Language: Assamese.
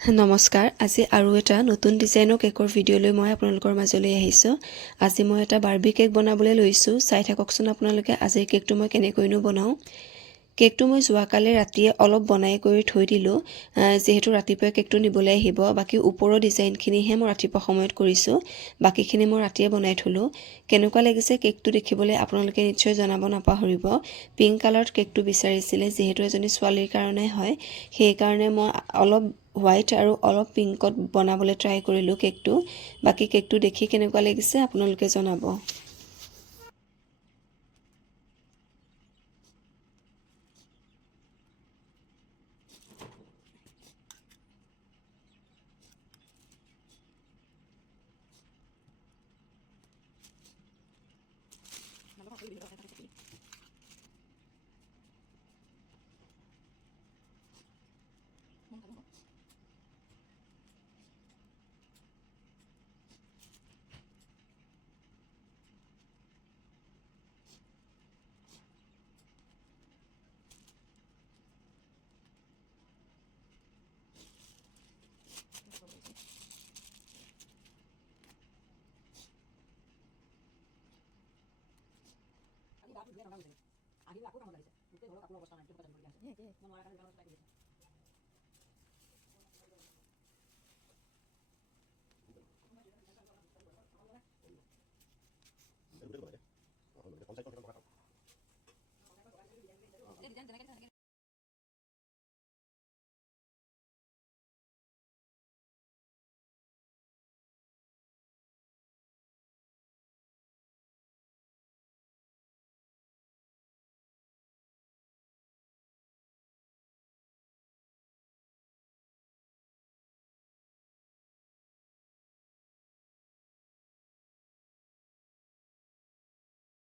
নমস্কাৰ। আজি আৰু এটা নতুন ডিজাইনৰ কেকৰ ভিডিঅ' লৈ মই আপোনালোকৰ মাজলৈ আহিছোঁ। আজি মই এটা বাৰ্বি কেক বনাবলৈ লৈছোঁ। চাই থাককচোন আপোনালোকে আজিৰ কেকটো মই কেনেকৈনো বনাওঁ। কেকটো মই যোৱাকালি ৰাতিয়ে অলপ বনাই কৰি থৈ দিলোঁ, যিহেতু ৰাতিপুৱাই কেকটো নিবলৈ আহিব। বাকী ওপৰৰ ডিজাইনখিনিহে মই ৰাতিপুৱা সময়ত কৰিছোঁ, বাকীখিনি মই ৰাতিয়ে বনাই থলোঁ। কেনেকুৱা লাগিছে কেকটো দেখিবলৈ আপোনালোকে নিশ্চয় জনাব নাপাহৰিব। পিংক কালাৰত কেকটো বিচাৰিছিলে, যিহেতু এজনী ছোৱালীৰ কাৰণে হয়, সেইকাৰণে মই অলপ হোৱাইট আৰু অলপ পিংকত বনাবলৈ ট্ৰাই কৰিলোঁ কেকটো। বাকী কেকটো দেখি কেনেকুৱা লাগিছে আপোনালোকে জনাব।